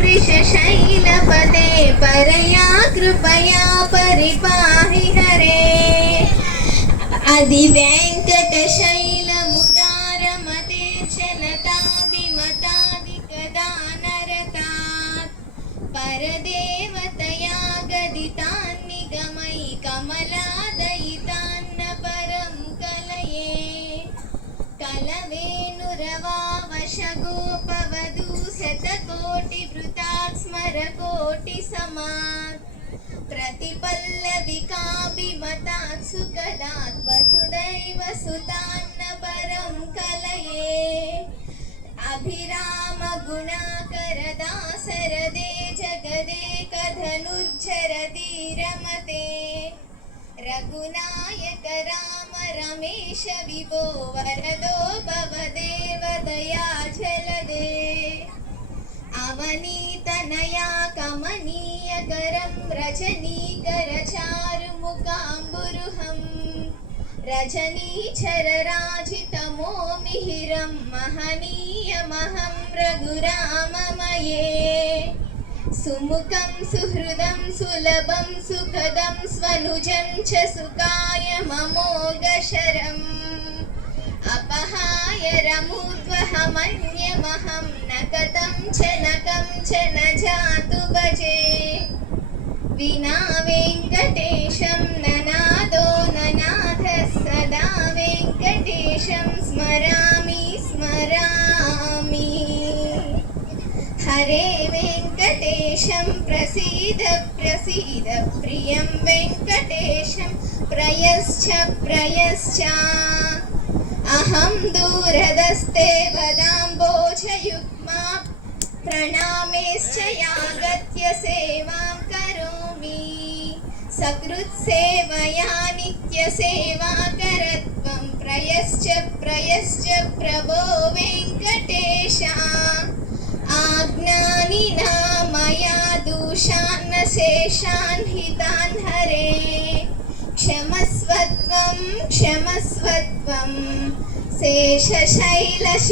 वृषशैलपते परया कृपया परिपाहि हरे अधिवेङ्कटशैलमुदारमतेर्चनताभिमतादिकदानरतात् परदेवतया गदितान्निगमै कमलादयितान्न परं कलये कलवेणुरवावशगोपवधू शतकोटिवृतात् स्मरकोटिसमात् प्रतिपल्लविकाभिमतात् सुखदात् वसुदैव सुतान्न परं कलये अभिरामगुणाकरदासरदे जगदेकधनुर्झरति रमते रघुनायक राम रमेश विभो वरदो भवदेव दयाचलदे अवनीतनया कमनीयकरं रजनीकरचारुमुखाम्बुरुहं रजनीचरराजितमोमिहिरं महनीयमहं रघुराममये सुमुखं सुहृदं सुलभं सुखदं स्वनुजं च सुखाय ममोघशरम् अपहाय रमूद्वहमन्यमहं न कथं च न जातु भजे विना वेङ्कटेशं ननादो ननाथः सदा वेङ्कटेशं स्मरामि हरे वेङ्कटेशं प्रसीद प्रियं वेङ्कटेशं प्रयश्च अहं दूरदस्ते वदाम्बोजयुग्मा प्रणामेश्च यागत्य सेवां करोमि सकृत्सेवया नित्यसेवाकरत्वं प्रयश्च प्रभो वेङ्कटेश आज्ञानिना मया दूषान् शेषान् हितान् हरे क्षमस्वत्वं शेषशैलशिखामणे।